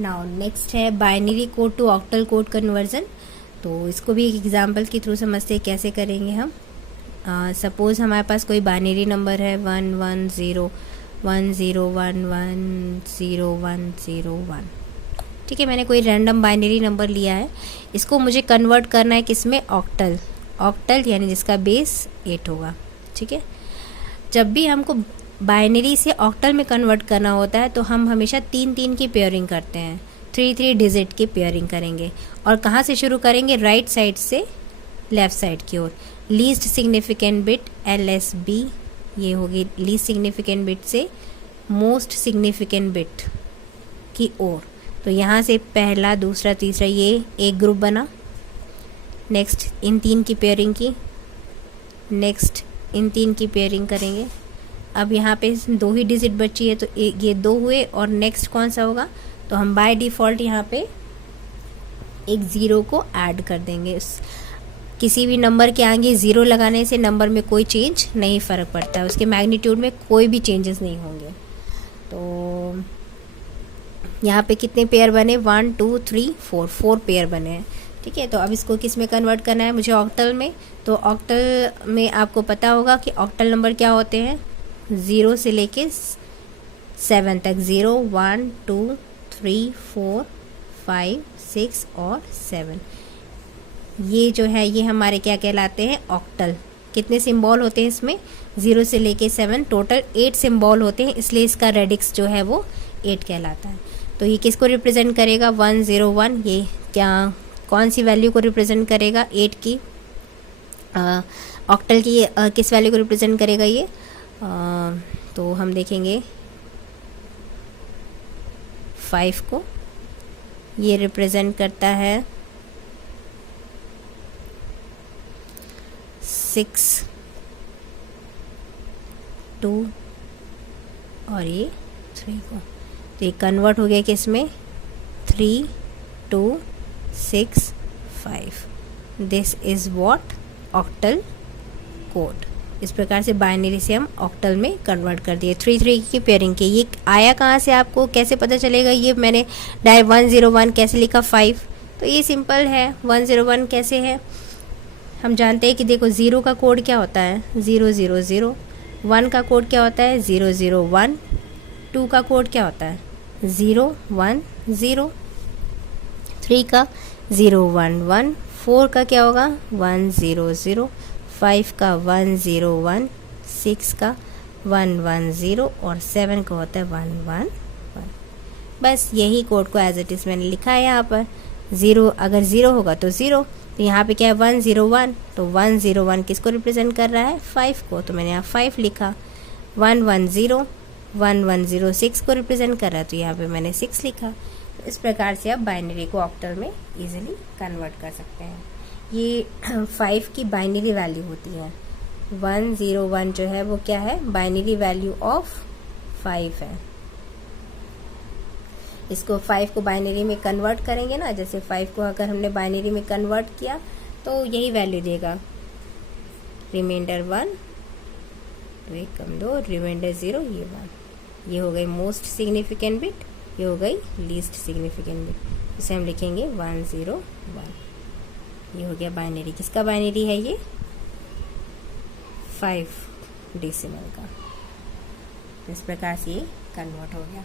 Now next है binary code to octal code conversion. तो इसको भी एक एग्जांपल के थ्रू समझते हैं कैसे करेंगे हम। सपोज़ हमारे पास कोई बाइनरी नंबर है 11010110101। ठीक है, मैंने कोई रैंडम बाइनरी नंबर लिया है, इसको मुझे कन्वर्ट करना है किसमें, ऑक्टल। ऑक्टल यानी जिसका बेस 8 होगा। ठीक है, जब भी हमको बाइनरी से ऑक्टल में कन्वर्ट करना होता है तो हम हमेशा 3-3 की पेयरिंग करते हैं, 3-3 डिजिट की पेयरिंग करेंगे। और कहाँ से शुरू करेंगे, राइट साइड से लेफ़्ट साइड की ओर। लीस्ट सिग्निफिकेंट बिट LSB, ये होगी लीस्ट सिग्निफिकेंट बिट से मोस्ट सिग्निफिकेंट बिट की ओर। तो यहाँ से पहला, दूसरा, तीसरा, ये एक ग्रुप बना। नेक्स्ट इन 3 की पेयरिंग की, नेक्स्ट इन 3 की पेयरिंग करेंगे। अब यहाँ पे 2 ही डिजिट बची है तो ये 2 हुए, और नेक्स्ट कौन सा होगा, तो हम बाय डिफ़ॉल्ट यहाँ पे एक 0 को ऐड कर देंगे। किसी भी नंबर के आगे 0 लगाने से नंबर में कोई चेंज नहीं, फ़र्क पड़ता है, उसके मैग्नीट्यूड में कोई भी चेंजेस नहीं होंगे। तो यहाँ पे कितने पेयर बने, 1 2 3 4 पेयर बने हैं। ठीक है, तो अब इसको किस में कन्वर्ट करना है मुझे, ऑक्टल में। तो ऑक्टल में आपको पता होगा कि ऑक्टल नंबर क्या होते हैं, 0 से लेके 7 तक, 0 1 2 3 4 5 6 और 7। ये जो है ये हमारे क्या कहलाते हैं, ऑक्टल। कितने सिंबल होते हैं इसमें, 0 से लेके 7, टोटल 8 सिंबल होते हैं, इसलिए इसका रेडिक्स जो है वो 8 कहलाता है। तो ये किसको रिप्रेजेंट करेगा, 101, ये क्या कौन सी वैल्यू को रिप्रेजेंट करेगा, 8 की। ऑक्टल की किस वैल्यू को रिप्रेजेंट करेगा ये, तो हम देखेंगे 5 को। ये रिप्रेजेंट करता है 6 2 और ये 3 को। तो ये कन्वर्ट हो गया किस में, 3 2 6 5। This is what octal code. इस प्रकार से बाइनरी से हम ऑक्टल में कन्वर्ट कर दिए। 3 की पेयरिंग की। ये आया कहाँ से, आपको कैसे पता चलेगा, ये मैंने 101 कैसे लिखा 5, तो ये सिंपल है। 101 कैसे है, हम जानते हैं कि देखो 0 का कोड क्या होता है, 0 0 0। 1 का कोड क्या होता है, 0 0 1। 2 का कोड क्या होता है, 0 1 0। 3 का 0 1 1। 4 का क्या होगा, 1 0 0। 5 का 1 0 1। 6 का 1 1 0 और 7 का होता है 1 1 1। बस यही कोड को एज इट इज़ मैंने लिखा है यहाँ पर। 0 अगर 0 होगा तो 0, तो यहाँ पे क्या है 1 0 1, तो 1 0 1 किसको रिप्रेजेंट कर रहा है, 5 को, तो मैंने यहाँ 5 लिखा। 1 1 0 1 1 0 6 को रिप्रेजेंट कर रहा है, तो यहाँ पे मैंने 6 लिखा। तो इस प्रकार से आप बाइनरी को ऑक्टल में इजीली कन्वर्ट कर सकते हैं। ये 5 की बाइनरी वैल्यू होती है। 1 0 1 जो है वो क्या है, बाइनरी वैल्यू ऑफ 5 है। इसको 5 को बाइनरी में कन्वर्ट करेंगे ना, जैसे 5 को अगर हमने बाइनरी में कन्वर्ट किया तो यही वैल्यू देगा, रिमाइंडर 1, तो एक कम 2, रिमाइंडर 0, ये 1। ये हो गई मोस्ट सिग्निफिकेंट बिट, ये हो गई लीस्ट सिग्निफिकेंट बिट। इसे हम लिखेंगे 1 0 1। ये हो गया बाइनरी। किसका बाइनरी है ये, 5 डेसिमल का। इस प्रकार से ये कन्वर्ट हो गया।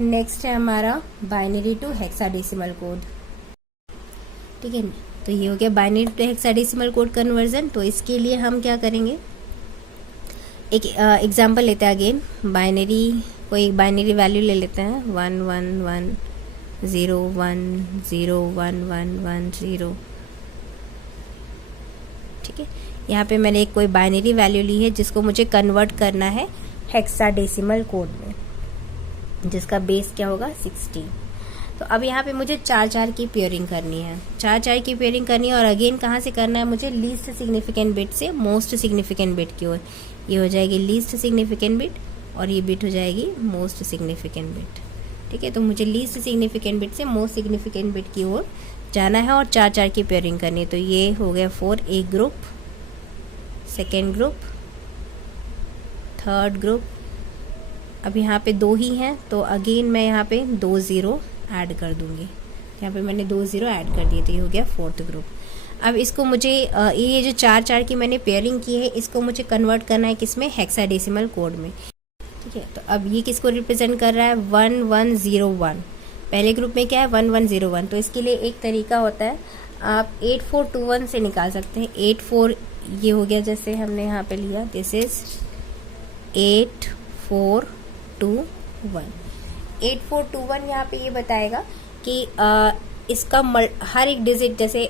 नेक्स्ट है हमारा बाइनरी टू हेक्साडेसिमल कोड। ठीक है, तो ये हो गया binary to hexadecimal code conversion. तो इसके लिए हम क्या करेंगे, एक एग्जांपल लेते हैं अगेन। बाइनरी, कोई बाइनरी वैल्यू ले लेते हैं 1 1 1 0 1 0 1 1 1 0। ठीक है, यहाँ पे मैंने एक कोई बाइनरी वैल्यू ली है जिसको मुझे कन्वर्ट करना है हेक्साडेसिमल कोड में, जिसका बेस क्या होगा 16। तो अब यहाँ पे मुझे 4 की पेयरिंग करनी है, 4 की पेयरिंग करनी है। और अगेन कहाँ से करना है मुझे, लीस्ट सिग्निफिकेंट बिट से मोस्ट सिग्निफिकेंट बिट की ओर। ये हो जाएगी लीस्ट सिग्निफिकेंट बिट और ये बिट हो जाएगी मोस्ट सिग्निफिकेंट बिट। ठीक है, तो मुझे लीस्ट सिग्निफिकेंट बिट से मोस्ट सिग्निफिकेंट बिट की ओर जाना है और 4 की पेयरिंग करनी है। तो ये हो गया 4, एक group, second group, third group, अब यहाँ पे 2 ही हैं, तो अगेन मैं यहाँ पे 2 ज़ीरो ऐड कर दूँगी। यहाँ पे मैंने 2 ज़ीरो ऐड कर दिए, तो ये हो गया फोर्थ ग्रुप। अब इसको मुझे ये जो 4 4 की मैंने पेयरिंग की है, इसको मुझे कन्वर्ट करना है किस में, हेक्साडेसिमल कोड में। ठीक है, तो अब ये किसको रिप्रेजेंट कर रहा है, 1101। पहले ग्रुप में क्या है, 1101। तो इसके लिए एक तरीका होता है, आप 8421 से निकाल सकते हैं। 84 ये हो गया, जैसे हमने यहाँ पे लिया, दिस इज 8421। 8421 यहाँ पे ये बताएगा कि इसका हर एक डिजिट, जैसे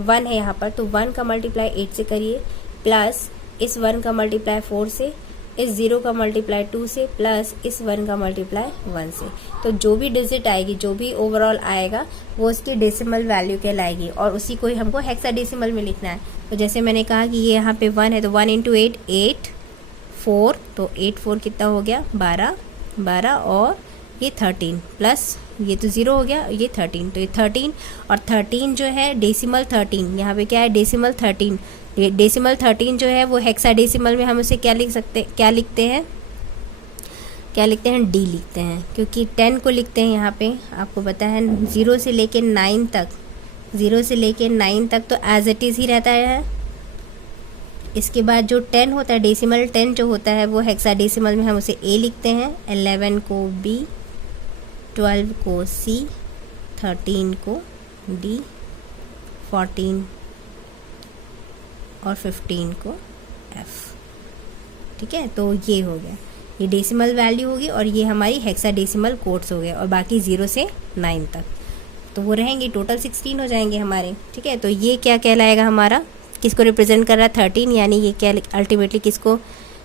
1 है यहाँ पर, तो 1 का मल्टीप्लाई 8 से करिए, प्लस इस 1 का मल्टीप्लाई 4 से, इस 0 का मल्टीप्लाई 2 से, प्लस इस 1 का मल्टीप्लाई 1 से। तो जो भी डिजिट आएगी, जो भी ओवरऑल आएगा, वो उसकी डेसिमल वैल्यू कहलाएगी, और उसी को ही हमको हेक्साडेसिमल में लिखना है। तो जैसे मैंने कहा कि ये यहाँ पे 1 है, तो 1 इंटू 8 8 4, तो 8 4 कितना हो गया, 12 12, और ये 13 प्लस ये तो 0 हो गया, ये 13, तो ये 13 और 13 जो है डेसिमल 13, यहाँ पे क्या है, डेसिमल 13। डेसिमल 13 जो है वो हेक्साडेसिमल में हम उसे क्या लिखते हैं, डी लिखते हैं, क्योंकि 10 को लिखते हैं यहाँ पे, आपको पता है 0 से लेके 9 तक, 0 से लेके 9 तक तो एज इट इज़ ही रहता है। इसके बाद जो 10 होता है, डेसिमल 10 जो होता है, वो हेक्साडेसिमल में हम उसे ए लिखते हैं, 11 को बी, 12 को सी, 13 को डी, 14 और 15 को एफ। ठीक है, तो ये हो गया, ये डेसिमल वैल्यू होगी, और ये हमारी हेक्साडेसिमल कोड्स हो गए, और बाकी 0 से 9 तक तो वो रहेंगे, टोटल 16 हो जाएंगे हमारे। ठीक है, तो ये क्या कहलाएगा, हमारा किसको रिप्रेजेंट कर रहा है, 13, यानी ये क्या अल्टीमेटली किसको,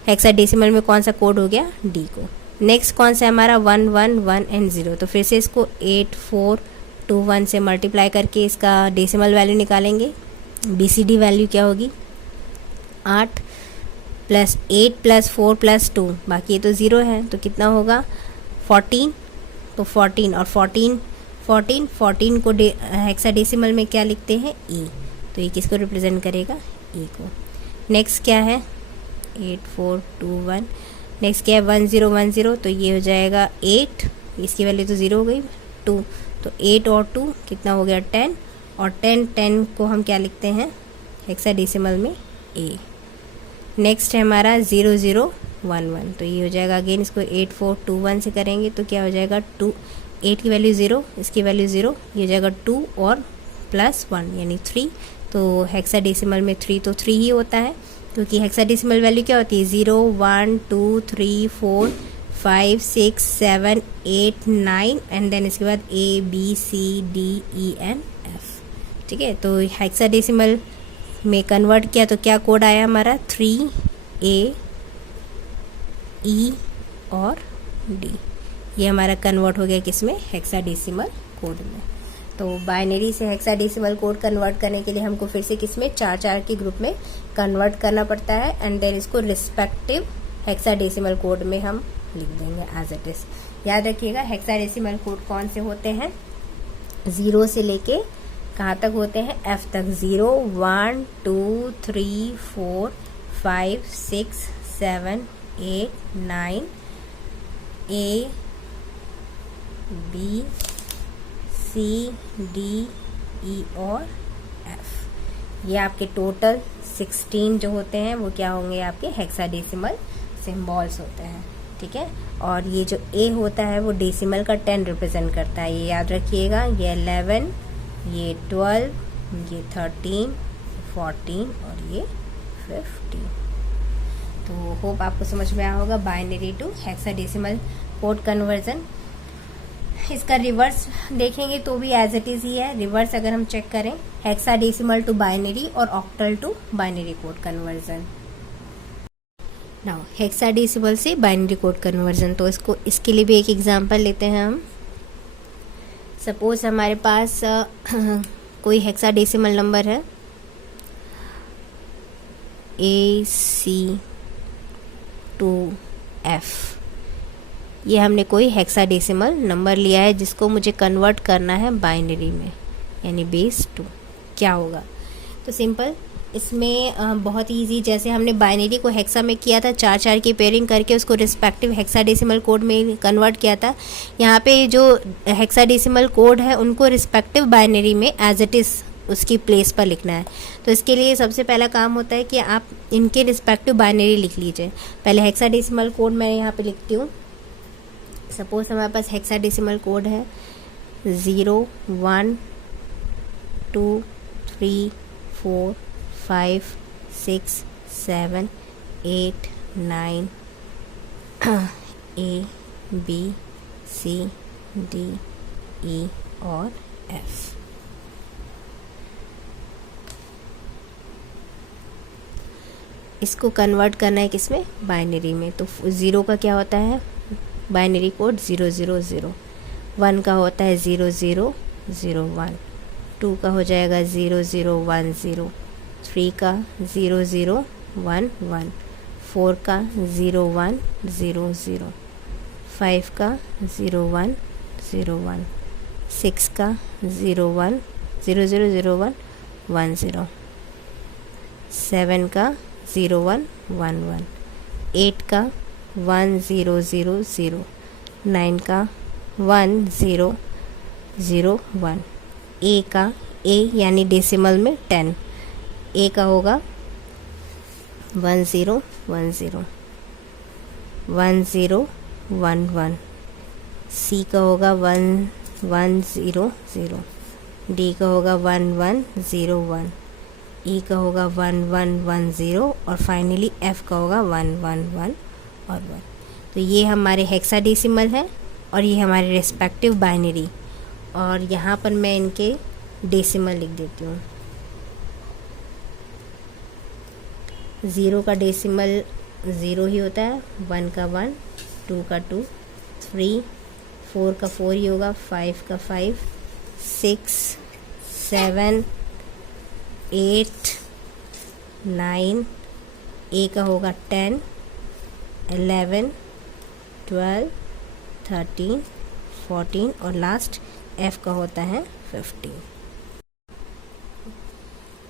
हेक्साडेसिमल में कौन सा कोड हो गया, डी को। नेक्स्ट कौन सा है हमारा, 1 1 1 एंड 0। तो फिर से इसको 8421 से मल्टीप्लाई करके इसका डेसिमल वैल्यू निकालेंगे। BCD वैल्यू क्या होगी, 8 प्लस 8 प्लस 4 प्लस 2, बाकी ये तो 0 है, तो कितना होगा 14। तो 14 और 14 को हेक्साडेसिमल में क्या लिखते हैं, ई। तो ये किसको रिप्रेजेंट करेगा, ई को। नेक्स्ट क्या है, 8421। नेक्स्ट क्या है, 1010, तो ये हो जाएगा 8, इसकी वैल्यू तो 0 हो गई, 2, तो 8 और 2 कितना हो गया, 10, और 10 को हम क्या लिखते हैं हेक्साडेसिमल में, ए। नेक्स्ट है हमारा 0011, तो ये हो जाएगा अगेन, इसको 8421 से करेंगे तो क्या हो जाएगा, 2, 8 की वैल्यू 0, इसकी वैल्यू 0, ये हो जाएगा 2 और प्लस 1 यानी 3। तो हेक्साडेसिमल में 3 तो 3 ही होता है, क्योंकि हेक्साडेसिमल वैल्यू क्या होती है, 0 1 2 3 4 5 6 7 8 9, एंड देन इसके बाद ABCDENF। ठीक है, तो हेक्साडेसिमल में कन्वर्ट किया तो क्या कोड आया हमारा, 3A E और D। ये हमारा कन्वर्ट हो गया किसमें, हेक्साडेसिमल कोड में। तो बाइनरी से हेक्साडेसिमल कोड कन्वर्ट करने के लिए हमको फिर से किसमें, 4 4 के ग्रुप में कन्वर्ट करना पड़ता है, एंड देन इसको रिस्पेक्टिव हेक्साडेसिमल कोड में हम लिख देंगे एज इट इज। याद रखिएगा हेक्साडेसिमल कोड कौन से होते हैं, 0 से लेके कहाँ तक होते हैं, F तक। 0 1 2 3 4 5 6 7 8 9, A B C D E और F। ये आपके टोटल 16 जो होते हैं वो क्या होंगे, आपके हेक्साडेसिमल सिंबल्स होते हैं। ठीक है, और ये जो A होता है वो डेसिमल का 10 रिप्रेजेंट करता है, ये याद रखिएगा। ये 11, ये 12, ये 13, 14 और ये 15। तो होप आपको समझ में आया होगा binary to hexadecimal code conversion. इसका रिवर्स देखेंगे तो भी एज इट इज ही है। रिवर्स अगर हम चेक करें, हेक्साडेसिमल टू बाइनरी और octal to binary code conversion. Now hexadecimal से बाइनरी कोड कन्वर्जन, तो इसके लिए भी एक एग्जांपल लेते हैं हम। सपोज हमारे पास कोई हेक्साडेसिमल नंबर है AC2F। ये हमने कोई हेक्साडेसिमल नंबर लिया है जिसको मुझे कन्वर्ट करना है बाइनरी में, यानी बेस 2। क्या होगा, तो सिंपल इसमें बहुत ईजी, जैसे हमने बाइनरी को हेक्सा में किया था, 4 की पेयरिंग करके उसको रिस्पेक्टिव हेक्साडेसिमल कोड में कन्वर्ट किया था। यहाँ पे जो हेक्साडेसिमल कोड है उनको रिस्पेक्टिव बाइनरी में एज इट इज़ उसकी प्लेस पर लिखना है। तो इसके लिए सबसे पहला काम होता है कि आप इनके रिस्पेक्टिव बाइनरी लिख लीजिए। पहले हेक्साडेसिमल कोड मैं यहाँ पे लिखती हूँ। सपोज हमारे पास हेक्साडेसिमल कोड है 0 1 2 3 4 5 6 7 8 9 A B C D E और F। इसको कन्वर्ट करना है किसमें, बाइनरी में। तो 0 का क्या होता है, बाइनरी कोड 0 0 0। 1 का होता है 0 0 0 1। 2 का हो जाएगा 0 0 1 0। 3 का 0 0 1 1। 4 का 0 1 0 0। 5 का 0 1 0 1। 6 का 0 1 0 0 0 1 1 0। 7 का 0 1 1 1। 8 का 1 0 0 0। 9 का 1 0 0 1। ए का, ए यानी डेसिमल में 10, ए का होगा 1 0 1 0 1 0 1 1। सी का होगा 1 1 0 0। डी का होगा 1 1 0 1। ई का होगा 1 1 1 0 और फाइनली एफ का होगा 1 1 1 और 1। तो ये हमारे हेक्साडेसिमल है और ये हमारे रिस्पेक्टिव बाइनरी। और यहाँ पर मैं इनके डेसिमल लिख देती हूँ। 0 का डेसिमल 0 ही होता है, 1 का 1, 2 का 2, 3, 4 का 4 ही होगा, 5 का 5, 6 7 8 9। ए का होगा 10 11 12 13 14 और लास्ट एफ का होता है 15।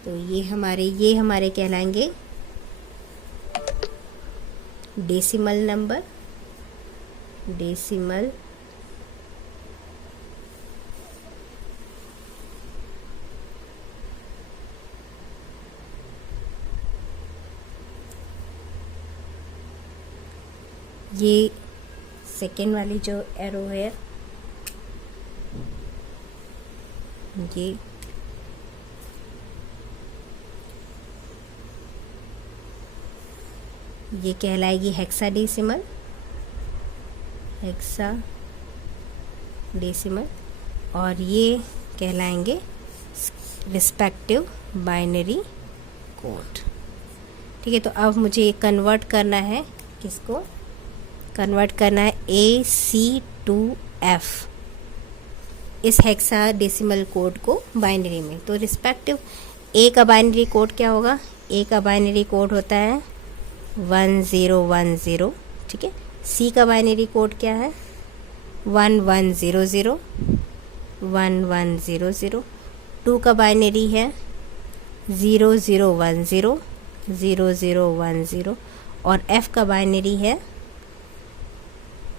तो ये हमारे कहलाएंगे डेसिमल नंबर, डेसिमल ये सेकेंड वाली जो एरो है ये कहलाएगी हेक्साडेसिमल, हेक्साडेसिमल। और ये कहलाएंगे रिस्पेक्टिव बाइनरी कोड। ठीक है, तो अब मुझे कन्वर्ट करना है, किसको कन्वर्ट करना है, AC2F, इस हेक्साडेसिमल कोड को बाइनरी में। तो रिस्पेक्टिव ए का बाइनरी कोड क्या होगा, ए का बाइनरी कोड होता है 1010। ठीक है, सी का बाइनरी कोड क्या है 1100 1100। 2 का बाइनरी है 0010 0010 और एफ का बाइनरी है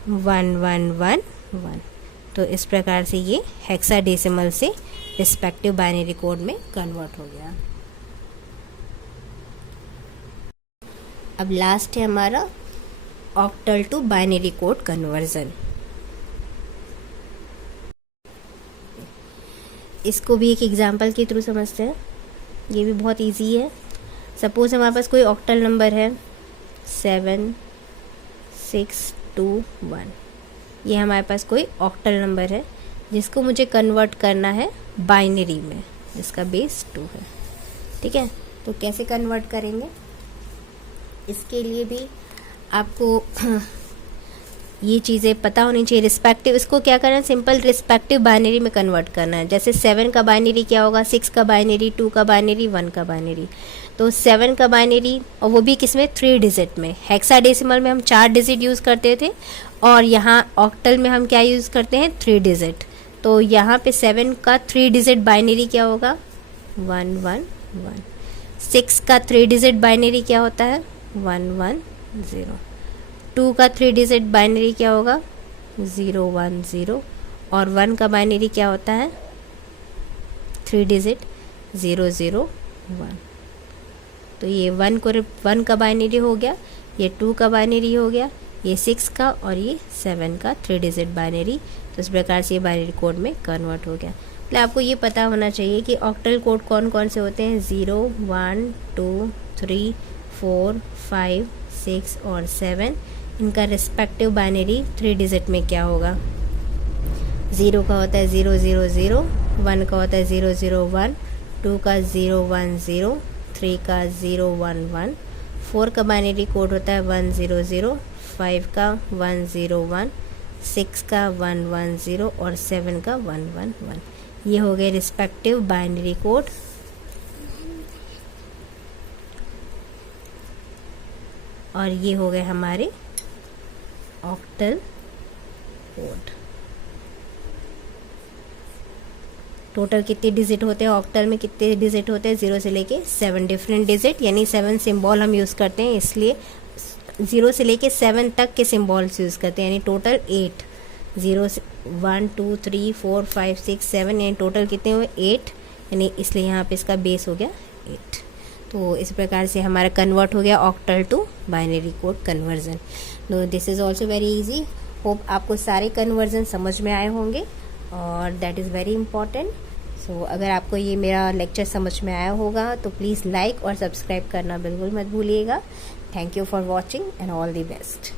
1111। तो इस प्रकार से ये हेक्साडेसिमल से रिस्पेक्टिव बाइनरी कोड में कन्वर्ट हो गया। अब लास्ट है हमारा octal to binary code conversion. इसको भी एक एग्जांपल के थ्रू समझते हैं, ये भी बहुत इजी है। सपोज हमारे पास कोई ऑक्टल नंबर है 7621, ये हमारे पास कोई ऑक्टल नंबर है जिसको मुझे कन्वर्ट करना है बाइनरी में, जिसका बेस 2 है। ठीक है, तो कैसे कन्वर्ट करेंगे, इसके लिए भी आपको ये चीज़ें पता होनी चाहिए। रिस्पेक्टिव, इसको क्या करना है, सिंपल रिस्पेक्टिव बाइनरी में कन्वर्ट करना है। जैसे 7 का बाइनरी क्या होगा, 6 का बाइनरी, 2 का बाइनरी, 1 का बाइनरी। तो 7 का बाइनरी, और वो भी किस में, 3 डिजिट में। हेक्साडेसिमल में हम 4 डिजिट यूज़ करते थे और यहाँ ऑक्टल में हम क्या यूज़ करते हैं, 3 डिजिट। तो यहाँ पे 7 का 3 डिजिट बाइनरी क्या होगा 111। 6 का 3 डिजिट बाइनरी क्या होता है? 110। 2 का 3 डिजिट बाइनरी क्या होगा? 010। और 1 का बाइनरी क्या होता है? 3 डिजिट 001। तो ये 1 का बाइनरी हो गया, ये 2 का बाइनरी हो गया, ये 6 का और ये 7 का 3 डिजिट बाइनरी। तो इस प्रकार से ये बाइनरी कोड में कन्वर्ट हो गया। मतलब आपको ये पता होना चाहिए कि ऑक्टल कोड कौन कौन से होते हैं। 0 1 2 3 4 5 6 और 7, इनका रिस्पेक्टिव बाइनरी 3 डिजिट में क्या होगा? 0 का होता है 000, 1 का होता है 001, 2 का 010, 3 का 011, 4 का बाइनरी कोड होता है 100, 5 का 101, 6 का 110 और 7 का 111। ये हो गए रिस्पेक्टिव बाइनरी कोड। और ये हो गए हमारे ऑक्टल कोड। टोटल कितने डिजिट होते हैं ऑक्टल में? कितने डिजिट होते हैं? 0 से लेके 7 डिफरेंट डिजिट, यानी 7 सिंबल हम यूज़ करते हैं, इसलिए 0 से लेके 7 तक के सिंबल्स यूज़ करते हैं, यानी टोटल 8। 0 से 1 2 3 4 5 6 7, यानी टोटल कितने हुए? 8, यानी इसलिए यहाँ पे इसका बेस हो गया 8। तो इस प्रकार से हमारा कन्वर्ट हो गया octal to binary code conversion. तो this is also very easy. Hope आपको सारे कन्वर्जन समझ में आए होंगे और that is very important. So अगर आपको ये मेरा लेक्चर समझ में आया होगा तो प्लीज़ लाइक और सब्सक्राइब करना बिल्कुल मत भूलिएगा। Thank you for watching and all the best.